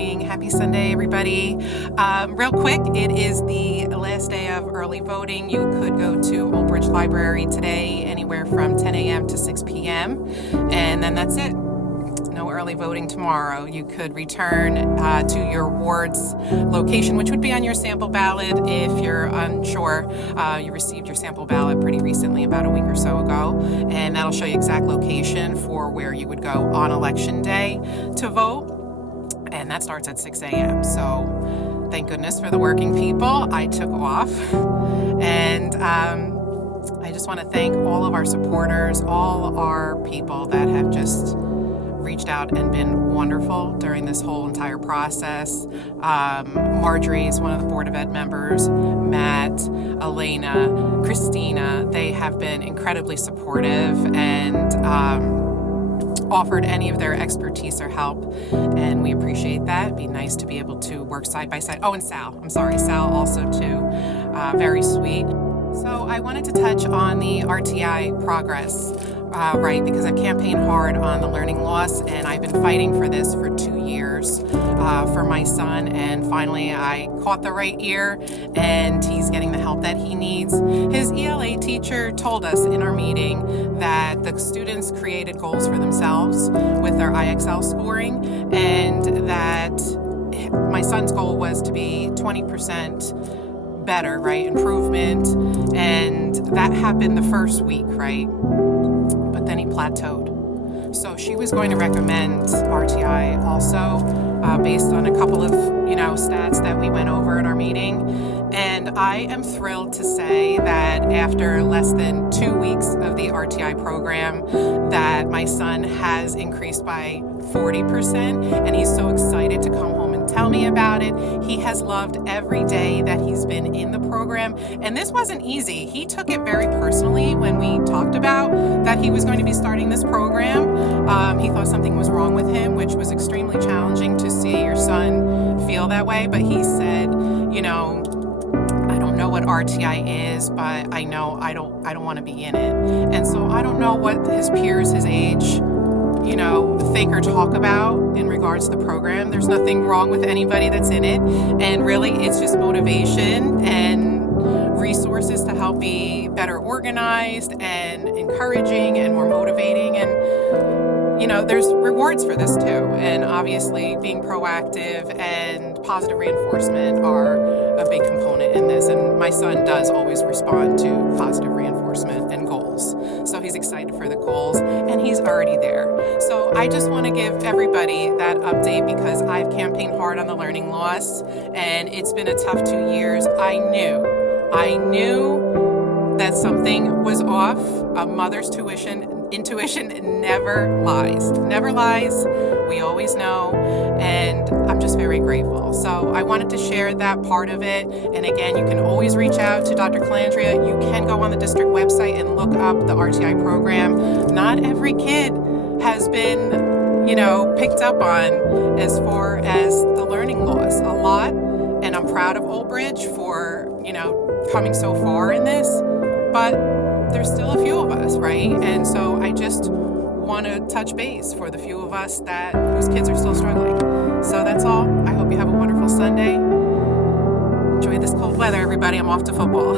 morning. Happy Sunday, everybody. Real quick, it is the last day of early voting. You could go to Old Bridge Library today, anywhere from 10 a.m. to 6 p.m. And then that's it. No early voting tomorrow. You could return to your ward's location, which would be on your sample ballot if you're unsure. You received your sample ballot pretty recently, about a week or so ago, and that'll show you exact location for where you would go on election day to vote, and that starts at 6 a.m. So thank goodness for the working people. I took off, and I just want to thank all of our supporters, all our people that have just reached out and been wonderful during this whole entire process. Marjorie is one of the Board of Ed members, Matt, Elena, Christina, they have been incredibly supportive and offered any of their expertise or help, and we appreciate that. It'd be nice to be able to work side by side. Oh, and Sal, Sal also too, very sweet. So I wanted to touch on the RTI progress. Because I've campaigned hard on the learning loss, and I've been fighting for this for 2 years for my son, and finally I caught the right ear, and he's getting the help that he needs. His ELA teacher told us in our meeting that the students created goals for themselves with their IXL scoring, and that my son's goal was to be 20% better, right? Improvement, and that happened the first week, right? But then he plateaued. So she was going to recommend RTI also, based on a couple of, stats that we went over in our meeting. And I am thrilled to say that after less than 2 weeks of the RTI program, that my son has increased by 40%, and he's so excited to come home and tell me about it. He has loved every day that he's been in the program, and this wasn't easy. He took it very personally when we talked about that he was going to be starting this program. He thought something was wrong with him, which was extremely challenging to see your son feel that way, but he said, I don't know what RTI is, but I know I don't want to be in it. And so I don't know what his peers his age think or talk about in regards to the program. There's nothing wrong with anybody that's in it, and really it's just motivation and resources to help be better organized and encouraging and more motivating, and there's rewards for this too, and obviously being proactive and positive reinforcement are a big component in this, and my son does always respond to positive reinforcement and goals. So he's excited for the goals, and he's already there. So I just want to give everybody that update because I've campaigned hard on the learning loss, and it's been a tough 2 years. I knew that something was off. A mother's intuition never lies. We always know, and I'm just very grateful. So I wanted to share that part of it. And again, you can always reach out to Dr. Calandria. You can go on the district website and look up the RTI program. Not every kid has been, picked up on as far as the learning loss. A lot, and I'm proud of Old Bridge for, coming so far in this, but there's still a few of us, right? And so I just want to touch base for the few of us whose kids are still struggling. So that's all. I hope you have a wonderful Sunday. Enjoy this cold weather, everybody. I'm off to football.